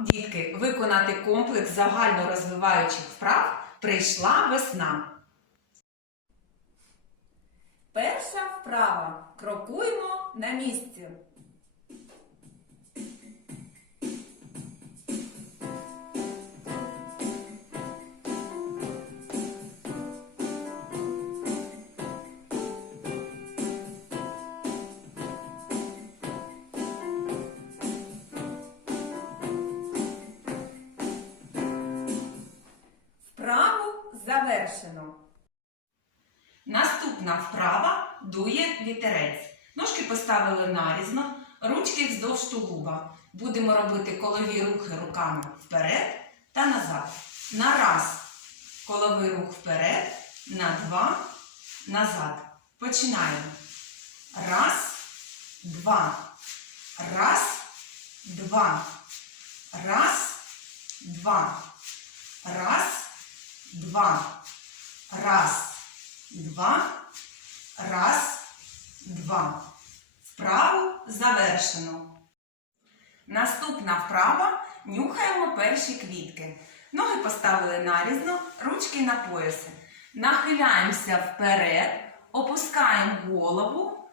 Дітки, виконати комплекс загально розвиваючих вправ прийшла весна. Перша вправа. Крокуємо на місці. Завершено. Наступна вправа дує вітерець. Ножки поставили нарізно, ручки вздовж тулуба. Будемо робити колові рухи руками вперед та назад. На раз коловий рух вперед, на два назад. Починаємо. Раз, два. Раз, два. Раз, два. Раз, два. Раз, два. Раз, два. Вправу завершено. Наступна вправа нюхаємо перші квітки. Ноги поставили нарізно, ручки на пояси. Нахиляємося вперед, опускаємо голову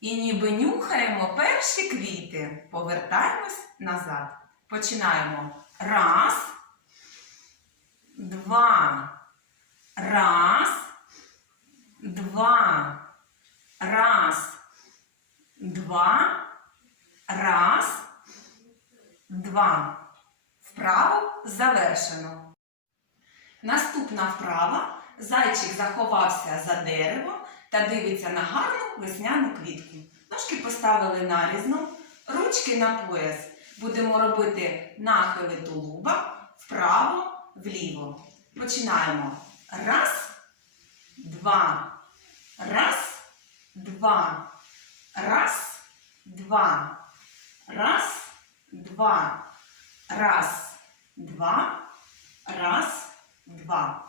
і ніби нюхаємо перші квіти. Повертаємось назад. Починаємо. Раз, два. Раз, два. Раз, два. Раз, два. Вправу завершено. Наступна вправа. Зайчик заховався за дерево та дивиться на гарну весняну квітку. Ножки поставили нарізно, ручки на пояс. Будемо робити нахили тулуба вправо, вліво. Починаємо. Раз, два. Раз, два. Раз, два. Раз, два. Раз, два. Раз, два.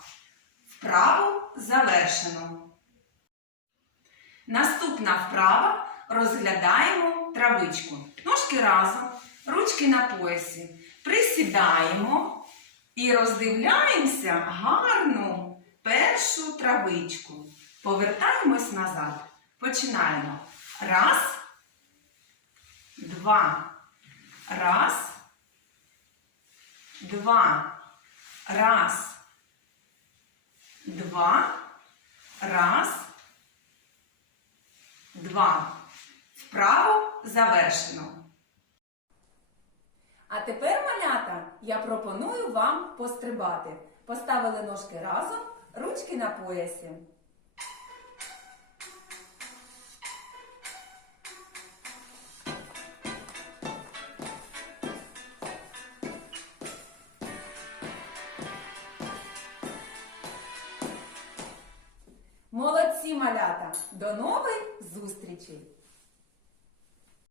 Вправу завершено. Наступна вправа розглядаємо травичку. Ножки разом, ручки на поясі. Присідаємо і роздивляємося гарну першу травичку. Повертаємось назад. Починаємо. Раз, два. Раз, два. Раз, два. Раз, два. Вправу завершено. А тепер, малята, я пропоную вам пострибати. Поставили ножки разом, ручки на поясі. Молодці, малята! До нових зустрічей!